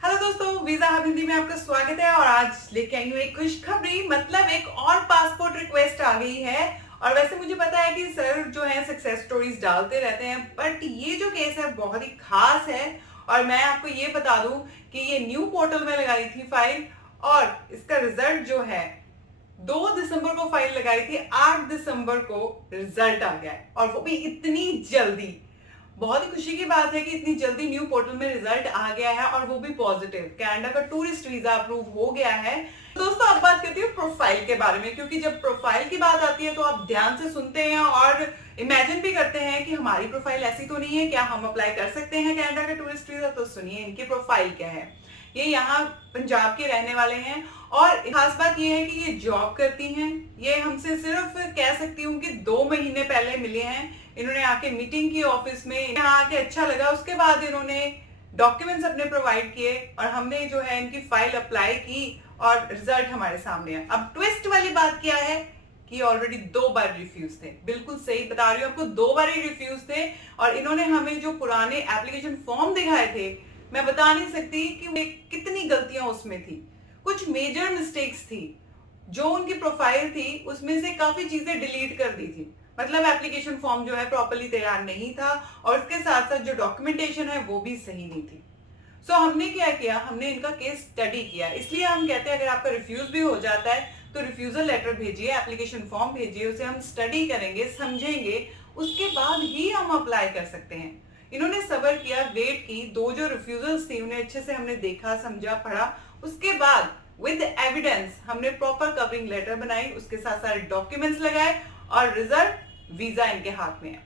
Hello दोस्तों, visa hub Hindi में आपका स्वागत है। और आज लेके आई हूँ एक खुशखबरी, मतलब एक और पासपोर्ट रिक्वेस्ट आ गई है। और वैसे मुझे पता है कि सर जो है सक्सेस स्टोरीज डालते रहते हैं, बट ये जो केस है बहुत ही खास है। और मैं आपको ये बता दूं कि ये न्यू पोर्टल में लगाई थी फाइल, और इसका रिजल्ट जो है 2 दिसंबर को फाइल लगाई थी, 8 दिसंबर को रिजल्ट आ गया है, और वो भी इतनी जल्दी। बहुत ही खुशी की बात है कि इतनी जल्दी न्यू पोर्टल में रिजल्ट आ गया है, और वो भी पॉजिटिव। कनाडा का टूरिस्ट वीजा अप्रूव हो गया है। दोस्तों, अब बात करती हूँ प्रोफाइल के बारे में, क्योंकि जब प्रोफाइल की बात आती है तो आप ध्यान से सुनते हैं और इमेजिन भी करते हैं कि हमारी प्रोफाइल ऐसी तो नहीं है, क्या हम अप्लाई कर सकते हैं कनाडा का टूरिस्ट वीजा। तो सुनिए इनकी प्रोफाइल क्या है। ये यहाँ पंजाब के रहने वाले हैं, और खास बात ये है कि ये जॉब करती हैं। ये हमसे सिर्फ कह सकती हूँ कि 2 महीने पहले मिले हैं। इन्होंने आके मीटिंग की ऑफिस में, यहाँ आके अच्छा लगा। उसके बाद इन्होंने डॉक्यूमेंट्स अपने प्रोवाइड किए, और हमने जो है इनकी फाइल अप्लाई की, और रिजल्ट हमारे सामने है। अब ट्विस्ट वाली बात क्या है कि ऑलरेडी 2 बार रिफ्यूज थे। बिल्कुल सही बता रही हूँ आपको, 2 बार ही रिफ्यूज थे। और इन्होंने हमें जो पुराने एप्लीकेशन फॉर्म दिखाए थे, मैं बता नहीं सकती कि कितनी गलतियां उसमें थी। कुछ मेजर मिस्टेक्स थी। जो उनकी प्रोफाइल थी उसमें से काफी चीजें डिलीट कर दी थी। मतलब एप्लीकेशन फॉर्म जो है प्रॉपर्ली तैयार नहीं था, और उसके साथ साथ जो डॉक्यूमेंटेशन है वो भी सही नहीं थी। सो हमने क्या किया, हमने इनका केस स्टडी किया। इसलिए हम कहते हैं अगर आपका रिफ्यूज भी हो जाता है तो रिफ्यूजल लेटर भेजिए, एप्लीकेशन फॉर्म भेजिए, उसे हम स्टडी करेंगे, समझेंगे, उसके बाद ही हम अप्लाई कर सकते हैं। इन्होंने सब्र किया, वेट की। 2 जो रिफ्यूजल्स थी उन्हें अच्छे से हमने देखा, समझा, पढ़ा। उसके बाद विद एविडेंस हमने प्रॉपर कवरिंग लेटर बनाई, उसके साथ सारे डॉक्यूमेंट्स लगाए, और रिजल्ट वीजा इनके हाथ में है।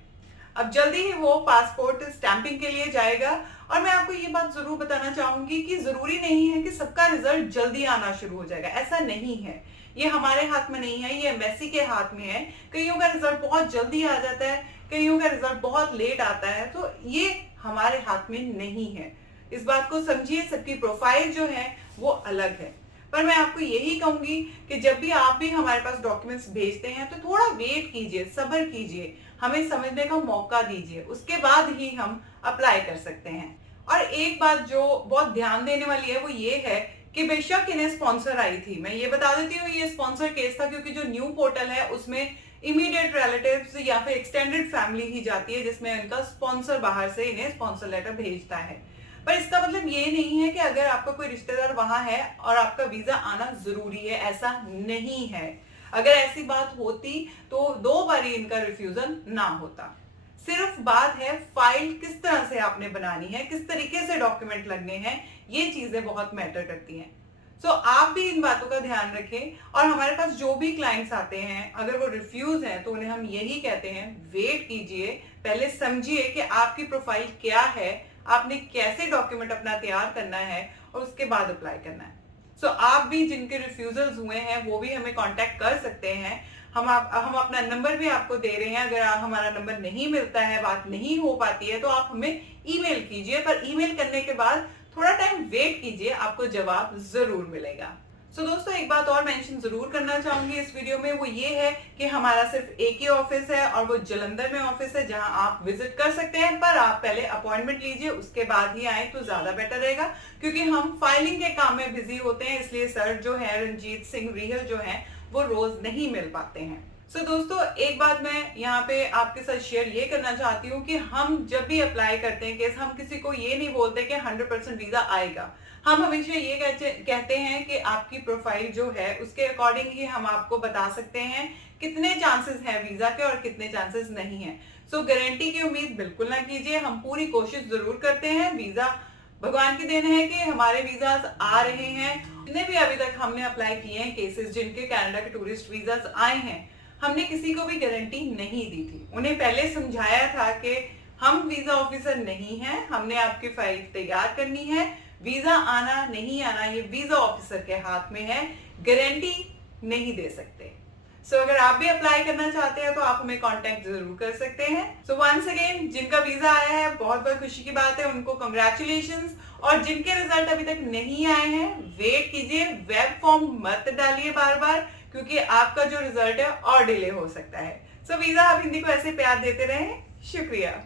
अब जल्दी ही वो पासपोर्ट स्टैंपिंग के लिए जाएगा। और मैं आपको ये बात जरूर बताना चाहूंगी कि जरूरी नहीं है कि सबका रिजल्ट जल्दी आना शुरू हो जाएगा, ऐसा नहीं है। ये हमारे हाथ में नहीं है, ये एम्बेसी के हाथ में है। कईयों का रिजल्ट बहुत जल्दी आ जाता है, कईयों का रिजल्ट बहुत लेट आता है। तो ये हमारे हाथ में नहीं है। इस बात को समझिए, सबकी प्रोफाइल जो है वो अलग है। पर मैं आपको यही कहूंगी कि जब भी आप भी हमारे पास डॉक्यूमेंट्स भेजते हैं तो थोड़ा वेट कीजिए, सब्र कीजिए, हमें समझने का मौका दीजिए, उसके बाद ही हम अप्लाई कर सकते हैं। और एक बात जो बहुत ध्यान देने वाली है वो ये है कि बेशक इन्हें स्पॉन्सर आई थी। मैं ये बता देती हूँ, ये स्पॉन्सर केस था, क्योंकि जो न्यू पोर्टल है उसमें इमीडिएट रिलेटिव्स या फिर एक्सटेंडेड फैमिली ही जाती है, जिसमें इनका स्पॉन्सर बाहर से इन्हें स्पॉन्सर लेटर भेजता है। पर इसका मतलब ये नहीं है कि अगर आपका कोई रिश्तेदार वहां है और आपका वीजा आना जरूरी है, ऐसा नहीं है। अगर ऐसी बात होती तो 2 बार इनका रिफ्यूजल ना होता। सिर्फ बात है फाइल किस तरह से आपने बनानी है, किस तरीके से डॉक्यूमेंट लगने हैं, ये चीजें बहुत मैटर करती हैं। सो आप भी इन बातों का ध्यान रखें। और हमारे पास जो भी क्लाइंट्स आते हैं, अगर वो रिफ्यूज हैं तो उन्हें हम यही कहते हैं, वेट कीजिए, पहले समझिए कि आपकी प्रोफाइल क्या है, आपने कैसे डॉक्यूमेंट अपना तैयार करना है, और उसके बाद अप्लाई करना है। सो आप भी जिनके रिफ्यूजल्स हुए हैं वो भी हमें कांटेक्ट कर सकते हैं। हम अपना नंबर भी आपको दे रहे हैं। अगर हमारा नंबर नहीं मिलता है, बात नहीं हो पाती है, तो आप हमें ईमेल कीजिए। पर ईमेल करने के बाद थोड़ा टाइम वेट कीजिए, आपको जवाब जरूर मिलेगा। सो दोस्तों, एक बात और मेंशन जरूर करना चाहूंगी इस वीडियो में, वो ये है कि हमारा सिर्फ एक ही ऑफिस है, और वो जलंधर में ऑफिस है, जहां आप विजिट कर सकते हैं। पर आप पहले अपॉइंटमेंट लीजिए, उसके बाद ही आए तो ज्यादा बेटर रहेगा, क्योंकि हम फाइलिंग के काम में बिजी होते हैं। इसलिए सर जो है, रंजीत सिंह रिहल जो है, वो रोज नहीं मिल पाते हैं। सो दोस्तों, एक बात मैं यहाँ पे आपके साथ शेयर ये करना चाहती हूँ कि हम जब भी अप्लाई करते हैं केस, हम किसी को ये नहीं बोलते कि 100% वीजा आएगा। हम हमेशा ये कहते हैं कि आपकी प्रोफाइल जो है उसके अकॉर्डिंग ही हम आपको बता सकते हैं कितने चांसेस हैं वीजा के और कितने चांसेस नहीं है। सो गारंटी की उम्मीद बिल्कुल ना कीजिए। हम पूरी कोशिश जरूर करते हैं। वीजा भगवान की देन है कि हमारे वीजा आ रहे हैं। जितने भी अभी तक हमने अप्लाई किए हैं केसेस, जिनके कनाडा के टूरिस्ट वीजा आए हैं, हमने किसी को भी गारंटी नहीं दी थी। उन्हें पहले समझाया था कि हम वीजा ऑफिसर नहीं हैं, हमने आपकी फाइल तैयार करनी है, वीजा आना नहीं आना ये वीजा ऑफिसर के हाथ में है, गारंटी नहीं दे सकते। सो अगर आप भी अप्लाई करना चाहते हैं तो आप हमें कांटेक्ट जरूर कर सकते हैं। सो वंस अगेन, जिनका वीजा आया है बहुत बहुत खुशी की बात है, उनको कंग्रेचुलेशंस। और जिनके रिजल्ट अभी तक नहीं आए हैं, वेट कीजिए, वेब फॉर्म मत डालिए बार बार, क्योंकि आपका जो रिजल्ट है और डिले हो सकता है। सो वीजा हब हिंदी को ऐसे प्यार देते रहें। शुक्रिया।